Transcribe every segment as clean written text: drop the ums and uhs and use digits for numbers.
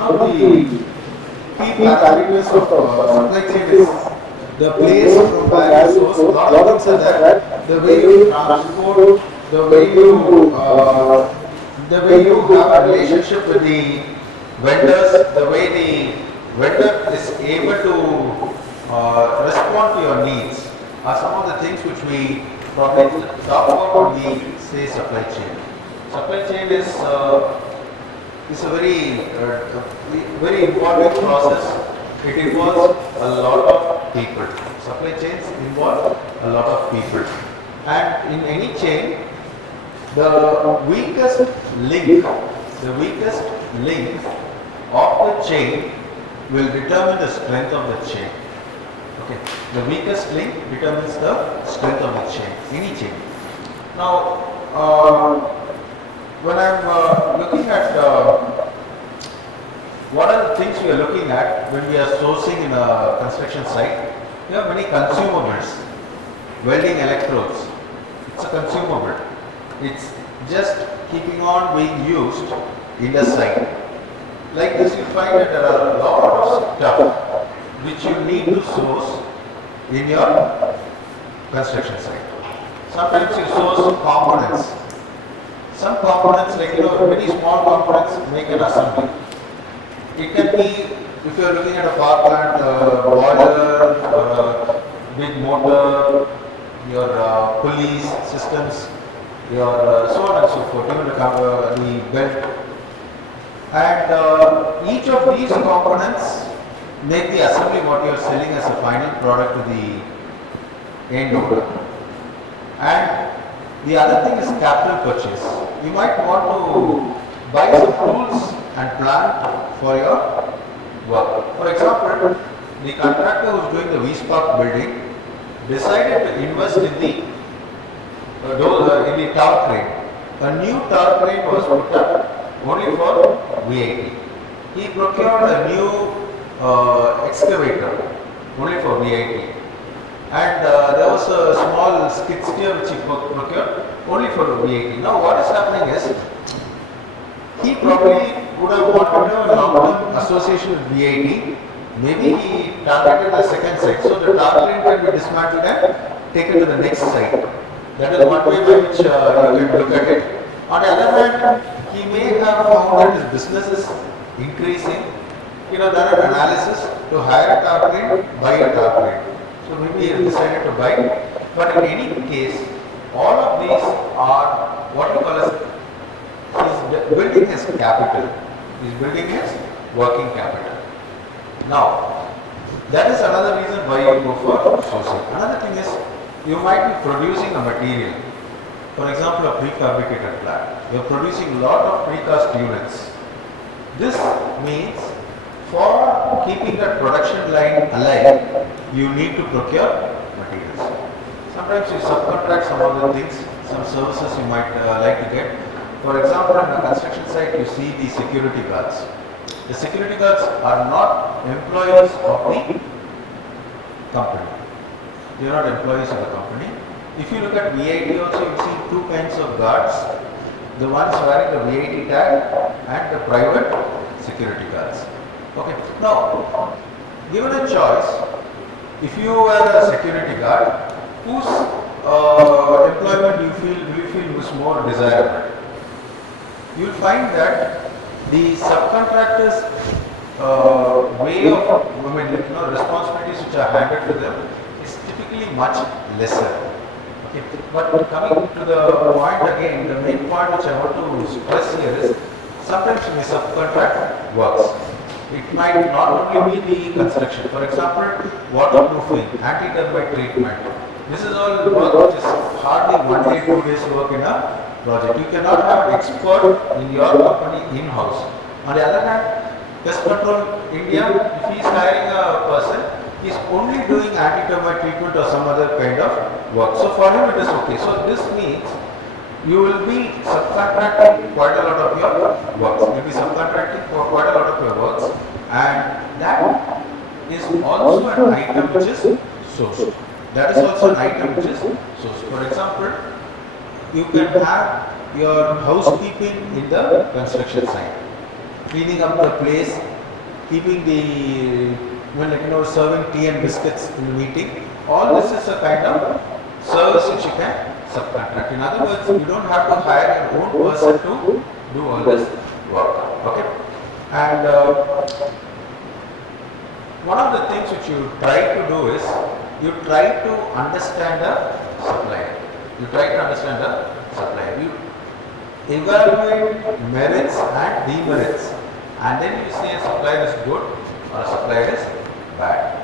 of the key parameters of supply chain is the place from where you source. A lot of things are there. The way you transport, the way you the way you have a relationship with the vendors, the way the vendor is able to respond to your needs are some of the things which we probably talk about when we say supply chain. Supply chain is a very important process. It involves a lot of people. Supply chains involve a lot of people. And in any chain, the weakest link of the chain will determine the strength of the chain. Okay, the weakest link determines the strength of the chain, any chain. Now, when I'm looking at what are the things we are looking at when we are sourcing in a construction site, we have many consumables. Welding electrodes, it's a consumable. It's just keeping on being used in the site. Like this, you find that there are a lot of stuff which you need to source in your construction site. Sometimes you source components. Some components, like very small components, make an assembly. It can be, if you are looking at a power plant, boiler, big motor, your pulleys, systems, your so on and so forth, even the belt. And each of these components make the assembly what you are selling as a final product to the end owner. And the other thing is capital purchase. You might want to buy some tools and plant for your work. For example, the contractor who is doing the V-Spark building decided to invest in the tower crane. A new tower crane was put up only for VAT. He procured a new excavator only for VAT. And there was a small skid steer which he procured only for VAT. Now what is happening is, he probably would have wanted to have a long-term association with VAT. Maybe he targeted the second site, so the tower crane can be dismantled and taken to the next site. That is one way by which you can look at it. On the other hand, he may have found that his business is increasing. Done an analysis to hire a tower crane, buy a tower crane. So maybe he decided to buy. But in any case, all of these are what we call as, he's building his capital. He's building his working capital. Now, that is another reason why you go for sourcing. Another thing is, you might be producing a material. For example, a prefabricated plant. You are producing a lot of precast units. This means for keeping that production line alive, you need to procure materials. Sometimes you subcontract some of the things, some services you might like to get. For example, on a construction site, you see the security guards. The security guards are not employees of the company. They are not employees of the company. If you look at VAT also, you see two kinds of guards. The ones wearing the VAT tag and the private security guards. Okay. Now, given a choice, if you are a security guard, whose employment will you feel is more desirable? You will find that the subcontractors' way of responsibilities which are handed to them is typically much lesser. Okay. But coming to the point again, the main point which I want to stress here is, sometimes when the subcontract works, it might not only be the construction. For example, waterproofing, anti-termite treatment. This is all work which is hardly 1 day, 2 days work in a project. You cannot have an expert in your company in-house. On the other hand, Pest Control India, if he is hiring a person, he is only doing anti-termite treatment or some other kind of work. So for him it is okay. So this means you will be subcontracting quite a lot of your works. You will be subcontracting for quite a lot of your works, and that is also an item which is sourced. That is also an item which is sourced. For example, you can have your housekeeping in the construction site, cleaning up the place keeping the, well, like, serving tea and biscuits in the meeting. All this is a kind of service which you can subcontract. In other words, you don't have to hire your own person to do all this work. Okay, and one of the things which you try to do is you try to understand the supplier. You try to understand the supplier. You evaluate merits and demerits, and then you say a supplier is good or a supplier is bad.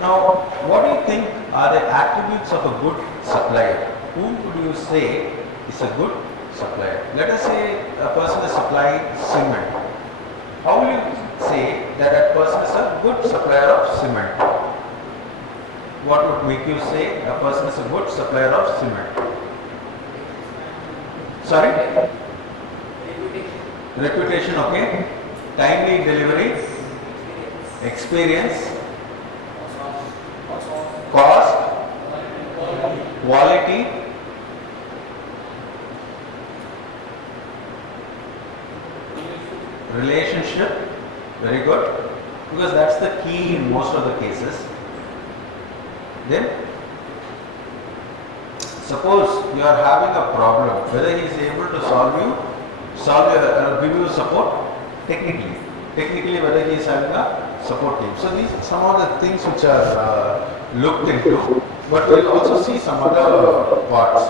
Now, what do you think are the attributes of a good supplier? Whom would you say is a good supplier? Let us say a person is supplying cement. How will you say that that person is a good supplier of cement? What would make you say a person is a good supplier of cement? Sorry? Reputation, okay. Timely delivery, experience, cost, quality, relationship. Very good, because that's the key in most of the cases. Then suppose you are having a problem, whether he is able to give you support technically whether he is having a support team. So these are some of the things which are looked into, but we'll also see some other parts.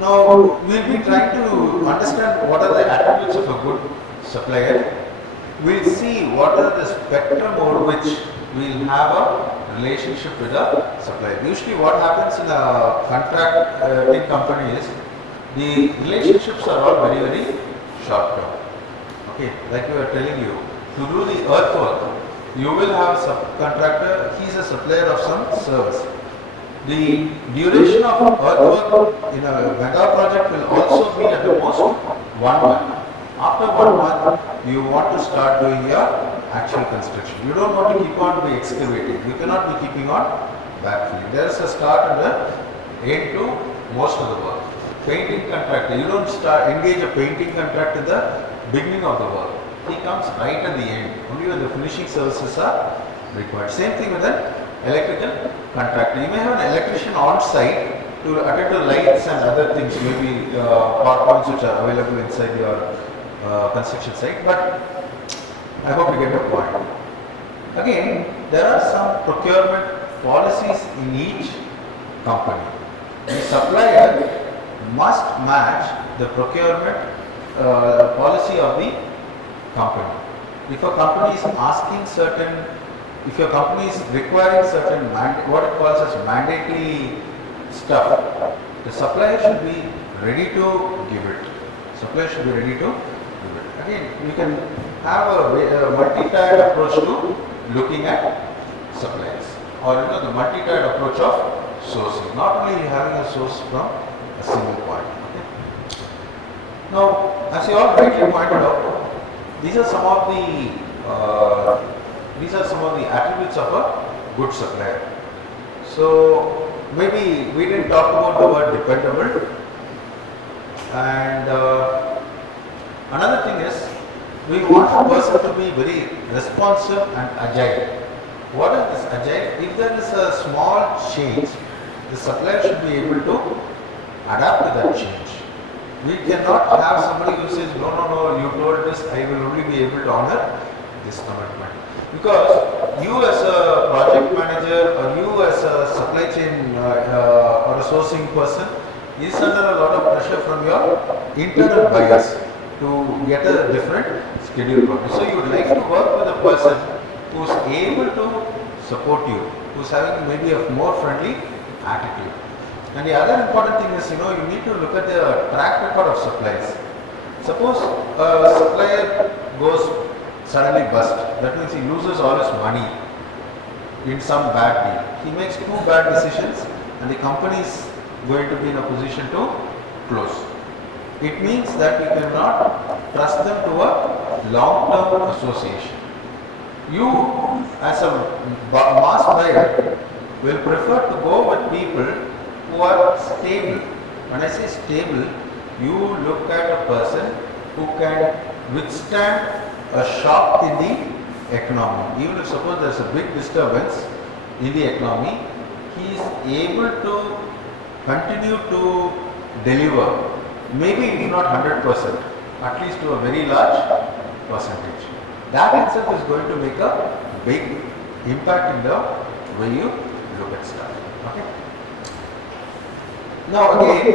Now we'll be trying to understand what are the attributes of a good supplier. We'll see what are the spectrum over which we'll have a relationship with a supplier. Usually what happens in a contracting company is the relationships are all very, very short term. Okay, like we were telling you, to do the earthwork, you will have a subcontractor, he is a supplier of some service. The duration of earthwork in a mega project will also be at the most 1 month. After 1 month, you want to start doing your actual construction. You don't want to keep on be excavating. You cannot be keeping on backfilling. There is a start and an end to most of the work. Painting contractor, you don't engage a painting contractor at the beginning of the work. He comes right at the end. Only when the finishing services are required. Same thing with an electrical contractor. You may have an electrician on site to attend to lights and other things, maybe power points which are available inside your construction site, but I hope you get the point. Again, there are some procurement policies in each company. The supplier must match the procurement policy of the company. If a company is asking certain, if your company is requiring certain, what it calls as mandatory stuff, the supplier should be ready to give it. Supplier should be ready to give it. Again, you can have a multi-tiered approach to looking at suppliers, or the multi-tiered approach of sourcing. Not only having a source from a single point. Okay. Now, as you all rightly pointed out, these are some of the attributes of a good supplier. So maybe we didn't talk about the word dependable, and another thing is we want a person to be very responsive and agile. What is this agile? If there is a small change, the supplier should be able to adapt to that change. We cannot have somebody who says, no, you told this, I will only be able to honor this commitment. Because you as a project manager or you as a supply chain or a sourcing person is under a lot of pressure from your internal buyers to get a different schedule program. So you would like to work with a person who is able to support you, who is having maybe a more friendly attitude. And the other important thing is, you need to look at the track record of supplies. Suppose a supplier goes suddenly bust, that means he loses all his money in some bad deal. He makes 2 bad decisions and the company is going to be in a position to close. It means that you cannot trust them to a long-term association. You as a mass buyer will prefer to go with people who are stable. When I say stable, you look at a person who can withstand a shock in the economy. Even if suppose there is a big disturbance in the economy, he is able to continue to deliver, maybe if not 100%, at least to a very large percentage. That itself is going to make a big impact in the way you look at stuff. Okay. Now again,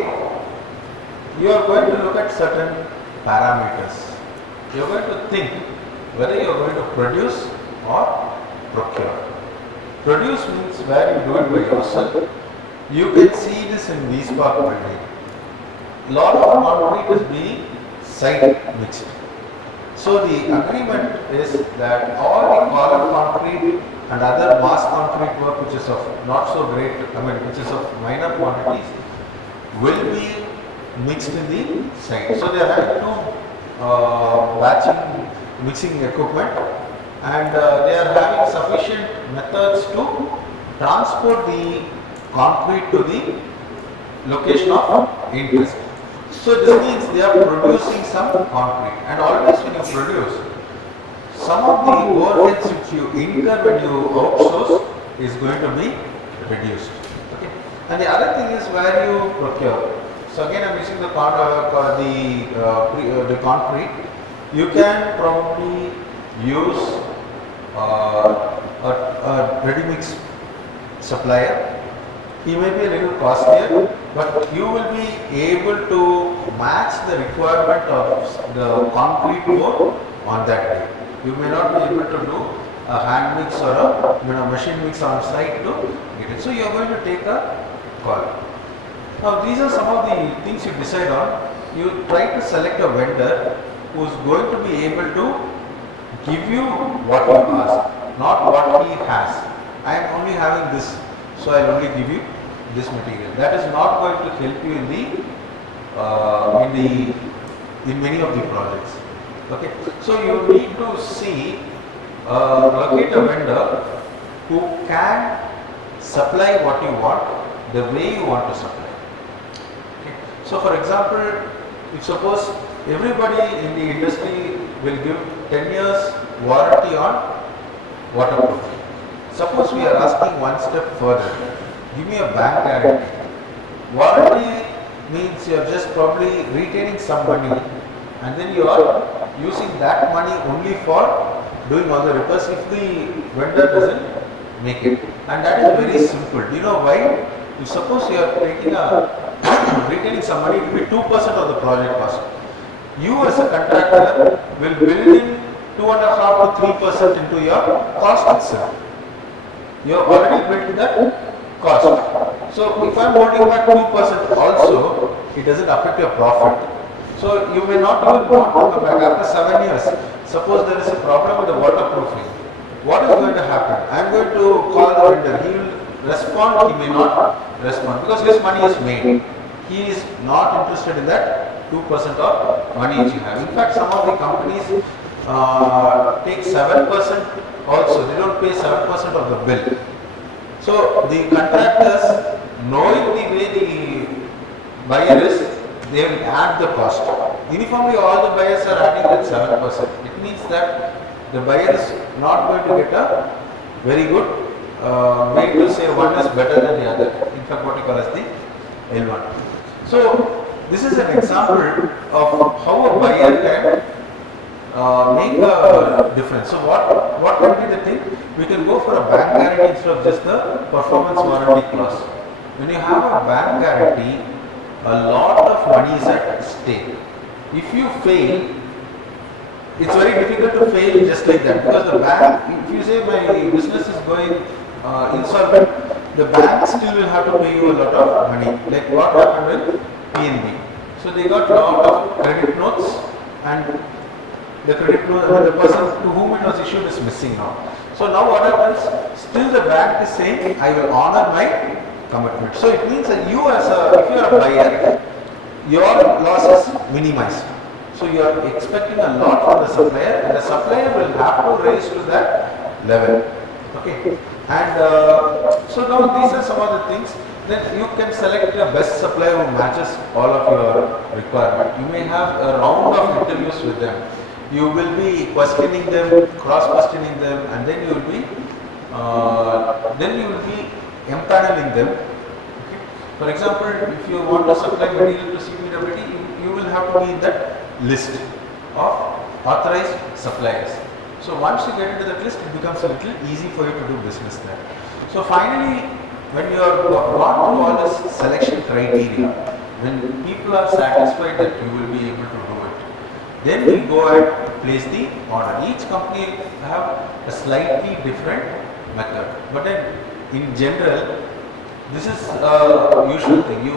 you are going to look at certain parameters. You are going to think whether you are going to produce or procure. Produce means where you do it by yourself. You can see this in V-Spark building. Lot of concrete is being site mixed. So the agreement is that all the column concrete and other mass concrete work which is of not so great, which is of minor quantities, will be mixed in the site. So they are having two batching mixing equipment, and they are having sufficient methods to transport the concrete to the location of interest. So this means they are producing some concrete, and always when you produce, some of the overheads which you incur when you outsource is going to be reduced. Okay. And the other thing is where you procure. So again, I am using the concrete. You can probably use a ready mix supplier. He may be a little costlier, but you will be able to match the requirement of the concrete pour on that day. You may not be able to do a hand mix or a machine mix on site to get it. So you are going to take a call. Now these are some of the things you decide on. You try to select a vendor who is going to be able to give you what you ask, not what he has. I am only having this, so I will only give you this material. That is not going to help you in many of the projects. Okay, so you need to see locate a vendor who can supply what you want the way you want to supply. Okay. So for example, if suppose everybody in the industry will give 10 years warranty on waterproofing. Suppose we are asking one step further. Give me a bank guarantee. Warranty means you are just probably retaining some money, and then you are using that money only for doing all the repairs if the vendor doesn't make it. And that is very simple. Do you know why? If suppose you are taking retaining some money, it will be 2% of the project cost. You as a contractor will build in 2.5 to 3% into your cost itself. You have already built that cost. So if I am holding back 2% also, it doesn't affect your profit. So you may not even want to come back after 7 years. Suppose there is a problem with the waterproofing. What is going to happen? I am going to call the vendor. He will respond, he may not respond because his money is made. He is not interested in that 2% of money which you have. In fact, some of the companies take 7% also. They don't pay 7% of the bill. So the contractors, knowing the way the buyer is, they will add the cost. Uniformly all the buyers are adding that 7%. It means that the buyer is not going to get a very good way to say one is better than the other. In fact, what you call as the L1. So this is an example of how a buyer can make a difference. So what can be the thing? We can go for a bank guarantee instead of just the performance warranty clause. When you have a bank guarantee, a lot of money is at stake. If you fail, it's very difficult to fail just like that, because the bank, if you say my business is going insolvent, the bank still will have to pay you a lot of money, like what happened with PNB. So they got a lot of credit notes, and the credit note, the person to whom it was issued is missing now. So now what happens? Still the bank is saying, I will honor my commitment. So it means that you as if you are a buyer, your loss is minimized. So you are expecting a lot from the supplier, and the supplier will have to raise to that level. Okay. And so now these are some of the things. Then you can select the best supplier who matches all of your requirement. You may have a round of interviews with them. You will be questioning them, cross-questioning them, and then you will be empaneling them. Okay. For example, if you want to supply material to CPWD, you will have to be in that list of authorized suppliers. So once you get into that list, it becomes a little easy for you to do business there. So finally, when you are gone through all this selection criteria, when people are satisfied that you will be able to do it, then we go and place the order. Each company have a slightly different method, but then in general, this is a usual thing. You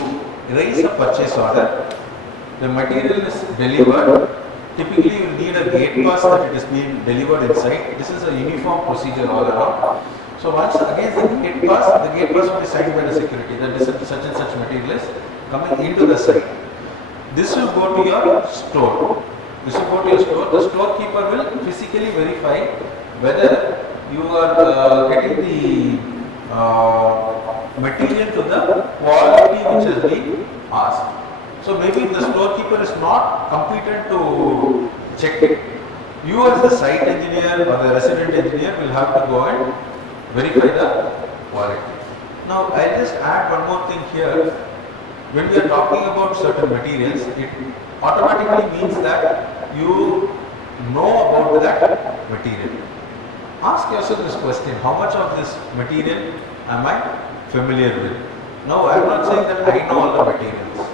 raise a purchase order, the material is delivered. Typically, you need a gate pass that it is being delivered inside. This is a uniform procedure all around. So once against the gate pass will be signed by the security that this such and such material is coming into the site. This will go to your store. This will go to your store. The storekeeper will physically verify whether you are getting the material to the quality which has been asked. So maybe the storekeeper is not competent to check it. You as the site engineer or the resident engineer will have to go and verify the quality. Now I'll just add one more thing here. When we are talking about certain materials, it automatically means that you know about that material. Ask yourself this question: how much of this material am I familiar with? Now I am not saying that I know all the materials.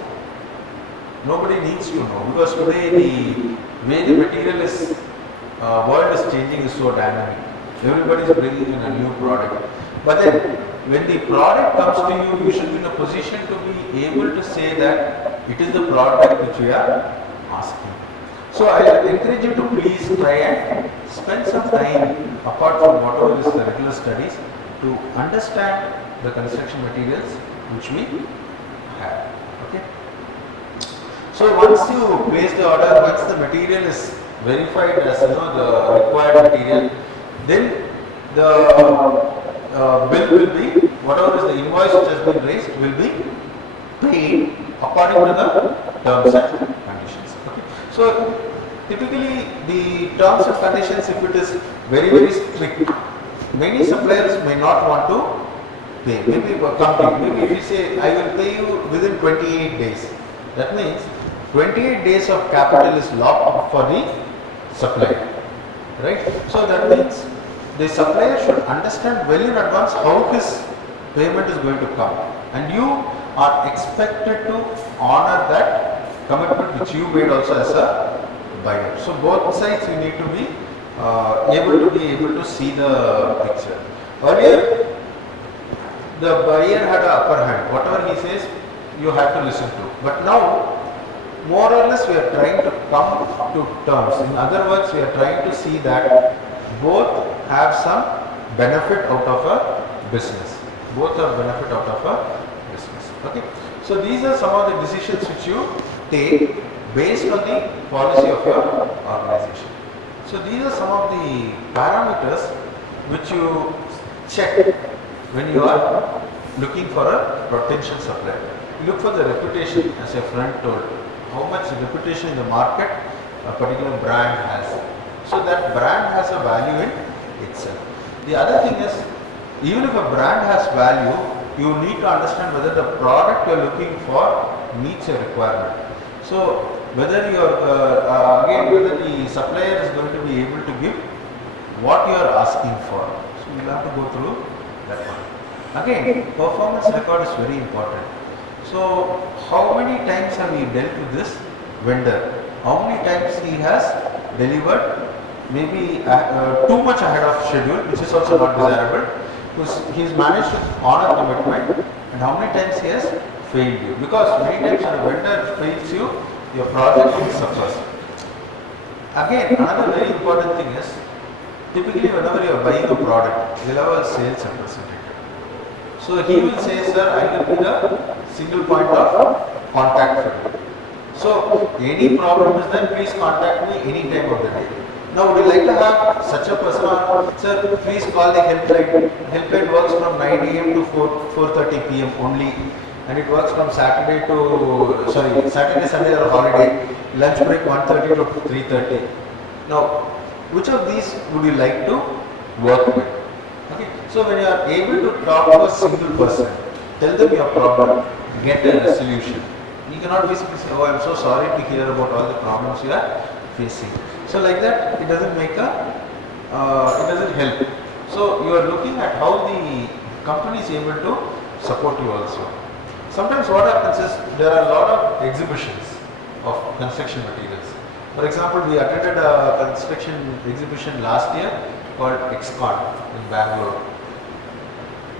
Nobody needs to know, because today the way the material is, world is changing is so dynamic. Everybody is bringing in a new product. But then when the product comes to you, you should be in a position to be able to say that it is the product which we are asking. So I encourage you to please try and spend some time apart from whatever is the regular studies to understand the construction materials which we have. Okay. So once you place the order, once the material is verified as the required material, then the bill will be, whatever is the invoice which has been raised will be paid according to the terms and conditions. Okay. So typically the terms and conditions, if it is very strict, many suppliers may not want to pay. Maybe if you say I will pay you within 28 days, that means 28 days of capital is locked up for the supplier, right? So that means the supplier should understand well in advance how his payment is going to come, and you are expected to honor that commitment which you made also as a buyer. So both sides you need to be able to see the picture. Earlier, the buyer had an upper hand. Whatever he says, you have to listen to. But now, more or less, we are trying to come to terms. In other words, we are trying to see that both have some benefit out of a business. Both have benefit out of a business. Okay. So these are some of the decisions which you take based on the policy of your organization. So these are some of the parameters which you check when you are looking for a potential supplier. Look for the reputation, as a friend told. How much reputation in the market a particular brand has. So that brand has a value in itself. The other thing is, even if a brand has value, you need to understand whether the product you are looking for meets your requirement. So whether you are whether the supplier is going to be able to give what you are asking for. So you have to go through that one. Again, performance record is very important. So how many times have we dealt with this vendor? How many times he has delivered maybe too much ahead of schedule, which is also not desirable, because he has managed to honor commitment, and how many times he has failed you? Because many times when a vendor fails you, your project will suffer. Again, another very important thing is, typically whenever you are buying a product, you will have a sales representative. So he will say, sir, I will be the single point of contact for you. So any problem is there, please contact me any time of the day. Now would you like to have such a person on, sir, please call the helpline. Helpline works from 9 AM to 4:30 PM only, and it works from Saturday, Sunday or holiday, lunch break 1:30 to 3:30. Now, which of these would you like to work with? Okay, so when you are able to talk to a single person, tell them your problem, get a resolution. You cannot basically say, oh, I'm so sorry to hear about all the problems you are facing. So like that, it doesn't make it doesn't help. So you are looking at how the company is able to support you also. Sometimes what happens is there are a lot of exhibitions of construction materials. For example, we attended a construction exhibition last year called XCon in Bangalore.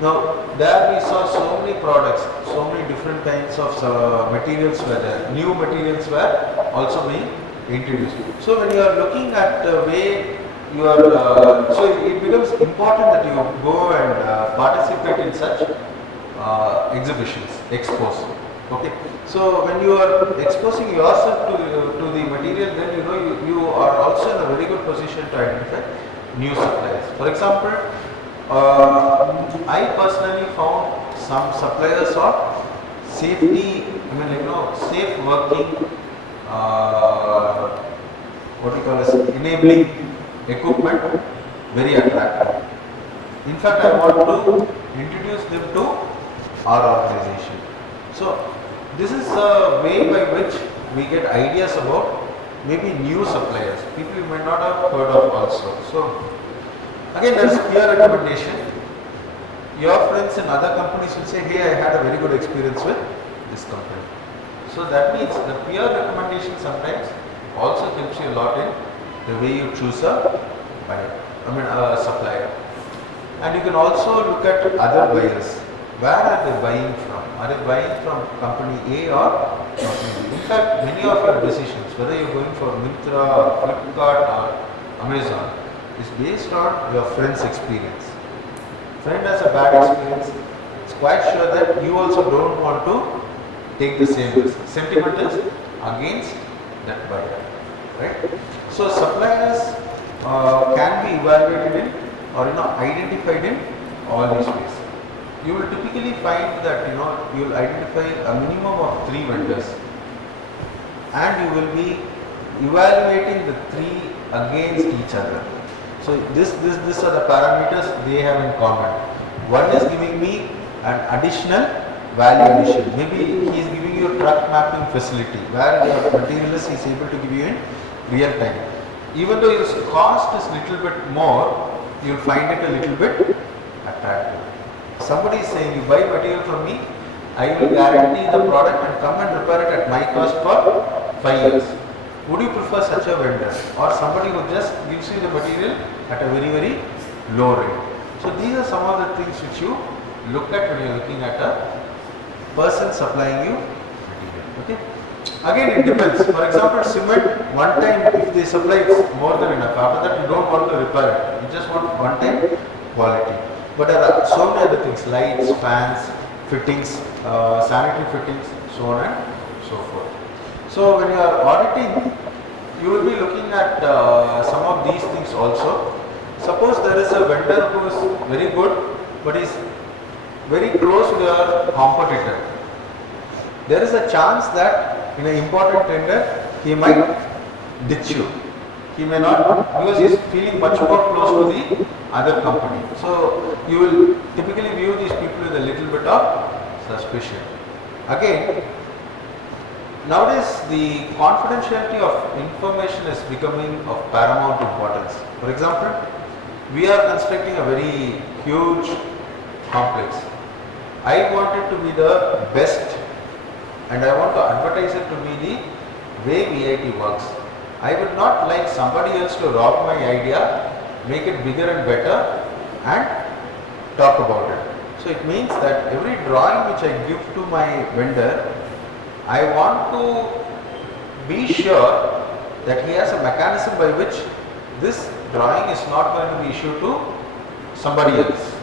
Now there we saw so many products, so many different kinds of materials were there. New materials were also being introduced. So when you are looking at the way you are, so it becomes important that you go and participate in such exhibitions, expos. Okay. So when you are exposing yourself to the material, then you are also in a very good position to identify new suppliers. For example, I personally found some suppliers of safety, safe working, what we call as enabling equipment very attractive. In fact, I want to introduce them to our organization. So this is a way by which we get ideas about maybe new suppliers, people you might not have heard of also. So again, there is peer recommendation. Your friends in other companies will say, hey, I had a very good experience with this company. So that means the peer recommendation sometimes also helps you a lot in the way you choose a supplier. And you can also look at other buyers. Where are they buying from? Are they buying from company A or company B? In fact, many of your decisions, whether you're going for Myntra, Flipkart or Amazon, is based on your friend's experience. Friend has a bad experience, it's quite sure that you also don't want to take the same risk. Sentiment is against that buyer, right? So suppliers can be evaluated in or identified in all these ways. You will typically find that you will identify a minimum of 3 vendors, and you will be evaluating the 3 against each other. So these are the parameters they have in common. One is giving me an additional value addition. Maybe he is giving you a truck mapping facility where the materialist is able to give you in real time. Even though your cost is little bit more, you will find it a little bit attractive. Somebody is saying, you buy material from me, I will guarantee the product and come and repair it at my cost for 5 years. Would you prefer such a vendor or somebody who just gives you the material at a very, very low rate? So these are some of the things which you look at when you are looking at a person supplying you material. Okay. Again, it depends. For example, cement, one time if they supply, it's more than enough. After that, you don't want to repair it. You just want one time quality. But there are so many other things, lights, fans, fittings, sanitary fittings, so on and so forth. So when you are auditing, you will be looking at some of these things also. Suppose there is a vendor who is very good, but is very close to your competitor. There is a chance that in an important tender, he might ditch you. He may not, because he is feeling much more close to the other company. So you will typically view these people with a little bit of suspicion. Again, nowadays the confidentiality of information is becoming of paramount importance. For example, we are constructing a very huge complex. I want it to be the best and I want to advertise it to be the way VIT works. I would not like somebody else to rob my idea, make it bigger and better and talk about it. So it means that every drawing which I give to my vendor, I want to be sure that he has a mechanism by which this drawing is not going to be issued to somebody else.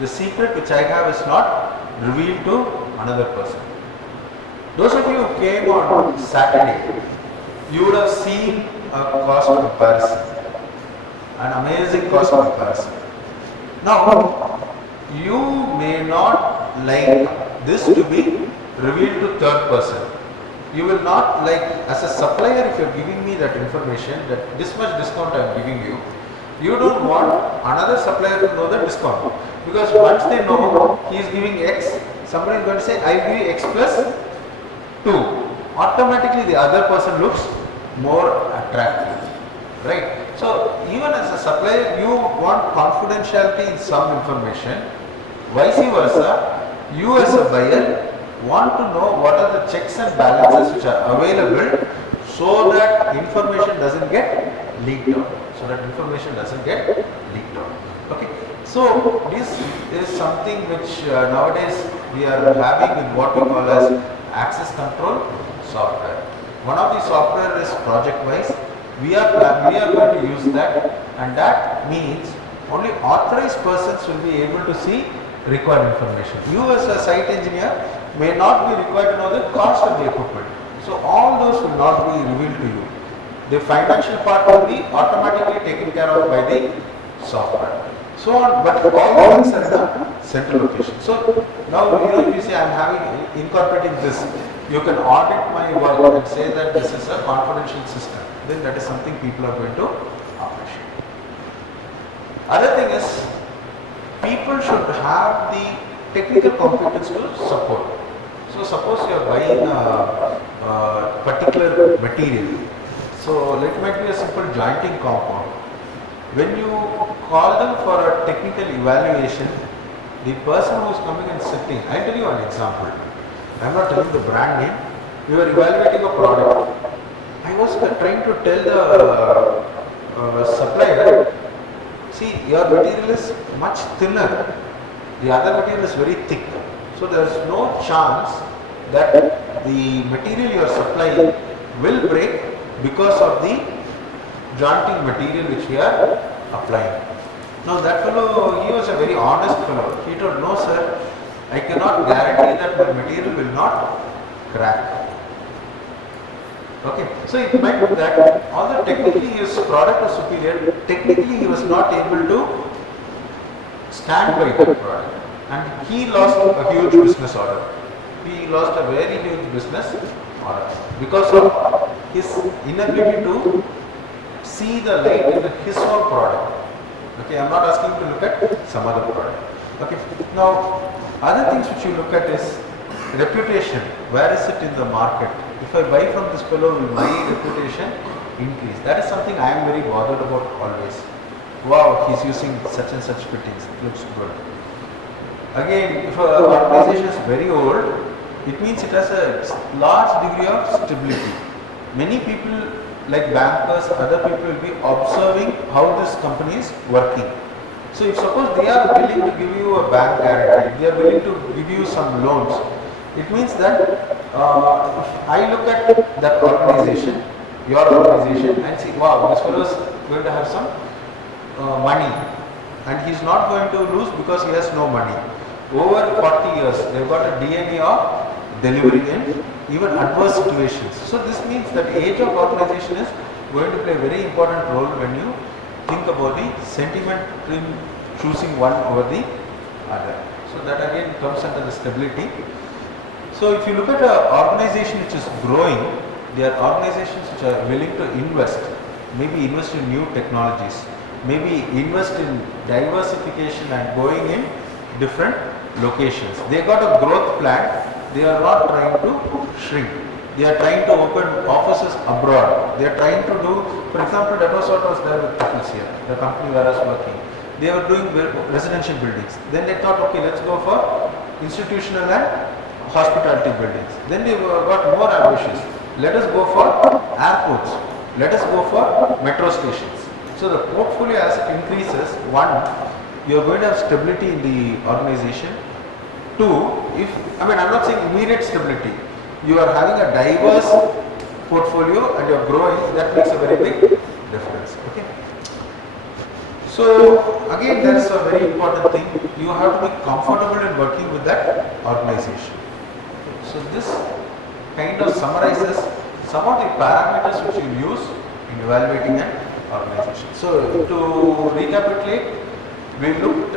The secret which I have is not revealed to another person. Those of you who came on Saturday, you would have seen a cost comparison, an amazing cost comparison. Now, you may not like this to be revealed to third person. You will not, like, as a supplier, if you're giving me that information, that this much discount I'm giving you, you don't want another supplier to know the discount. Because once they know he is giving X, somebody is going to say, I give you X plus 2. Automatically the other person looks more attractive. Right? So even as a supplier, you want confidentiality in some information. Vice versa, you as a buyer want to know what are the checks and balances which are available, so that information doesn't get leaked out. Okay. So this is something which nowadays we are having in what we call as access control software. One of the software is ProjectWise. We are going to use that, and that means only authorized persons will be able to see required information. You as a site engineer may not be required to know the cost of the equipment. So all those will not be revealed to you. The financial part will be automatically taken care of by the software. So on, but all things are in a central location. So now, if you say I am incorporating this, you can audit my work and say that this is a confidential system. Then that is something people are going to appreciate. Other thing is, people should have the technical competence to support. So suppose you are buying a particular material. So it might be a simple jointing compound. When you call them for a technical evaluation, the person who is coming and sitting, I'll tell you an example. I'm not telling the brand name. We were evaluating a product. I was trying to tell the supplier, see, your material is much thinner. The other material is very thick. So there is no chance that the material you are supplying will break because of the jointing material which we are applying. Now that fellow, he was a very honest fellow. He told, no sir, I cannot guarantee that my material will not crack. Okay, so it meant that although technically his product was superior, technically he was not able to stand by that product, and he lost a huge business order. He lost a very huge business order because of his inability to see the light in his own product. Okay, I am not asking you to look at some other product. Okay, now other things which you look at is reputation. Where is it in the market? If I buy from this fellow, will my reputation increase? That is something I am very bothered about always. Wow, he's using such and such fittings, it looks good. Again, if an organization is very old, it means it has a large degree of stability. Many people like bankers, other people will be observing how this company is working. So if suppose they are willing to give you a bank guarantee, they are willing to give you some loans, it means that if I look at that organization, your organization, and see, wow, this fellow is going to have some money, and he is not going to lose because he has no money. Over 40 years, they have got a DNA of delivering in even adverse situations. So this means that age of organization is going to play a very important role when you think about the sentiment in choosing one over the other. So that again comes under the stability. So if you look at an organization which is growing, they are organizations which are willing to invest, maybe invest in new technologies, maybe invest in diversification and going in different locations. They got a growth plan. They are not trying to shrink. They are trying to open offices abroad. They are trying to do, for example, that was what was there with Couples here, the company where I was working. They were doing residential buildings. Then they thought, okay, let's go for institutional and hospitality buildings. Then they got more ambitious. Let us go for airports. Let us go for metro stations. So the portfolio as it increases, one, you are going to have stability in the organization. Two, I'm not saying immediate stability, you are having a diverse portfolio and you are growing, that makes a very big difference. Okay. So again, there is a very important thing, you have to be comfortable in working with that organization. So this kind of summarizes some of the parameters which you use in evaluating an organization. So to recapitulate, we looked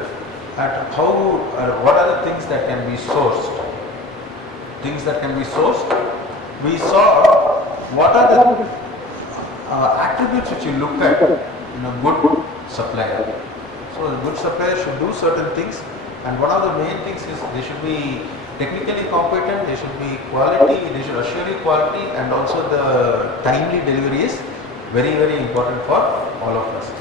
at what are the things that can be sourced. Things that can be sourced, we saw what are the attributes which you look at in a good supplier. So a good supplier should do certain things, and one of the main things is they should be technically competent, they should be quality, they should assure you quality, and also the timely delivery is very, very important for all of us.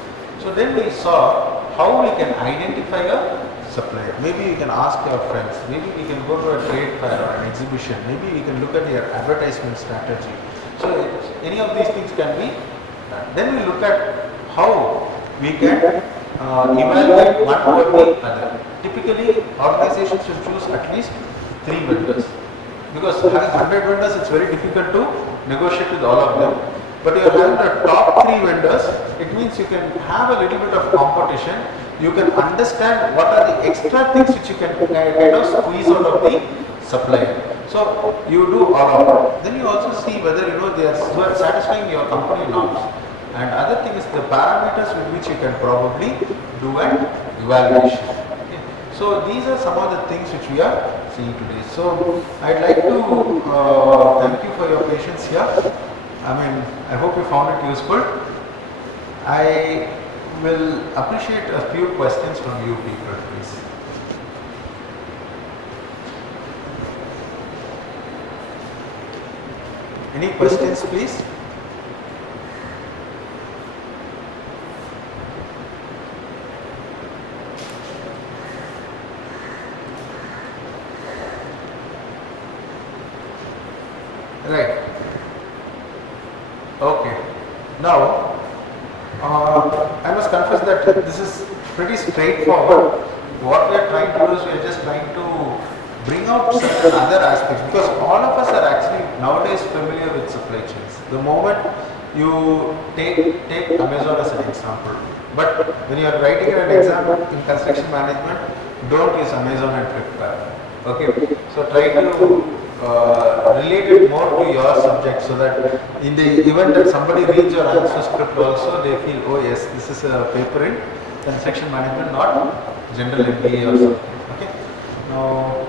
So then we saw how we can identify a supplier. Maybe you can ask your friends, maybe we can go to a trade fair or an exhibition, maybe we can look at their advertisement strategy. So any of these things can be done. Then we look at how we can evaluate one over the other. Typically, organizations should choose at least 3 vendors, because having 100 vendors, it's very difficult to negotiate with all of them. But you are having the top 3 vendors, it means you can have a little bit of competition. You can understand what are the extra things which you can kind of squeeze out of the supplier. So you do all of that. Then you also see whether they are satisfying your company norms. And other thing is the parameters with which you can probably do an evaluation. Okay. So these are some of the things which we are seeing today. So I'd like to thank you for your patience here. I hope you found it useful. I will appreciate a few questions from you people, please. Any questions, please? Right. Okay. Now, I must confess that this is pretty straightforward. What we are trying to do is we are just trying to bring out certain other aspects, because all of us are actually nowadays familiar with supply chains. The moment you take Amazon as an example, but when you are writing an exam in construction management, don't use Amazon and Flipkart. Okay, so try to relate it more to your subject, so that in the event that somebody reads your answer script also, they feel, oh yes, this is a paper in construction management, not general MBA or something. Okay. Now,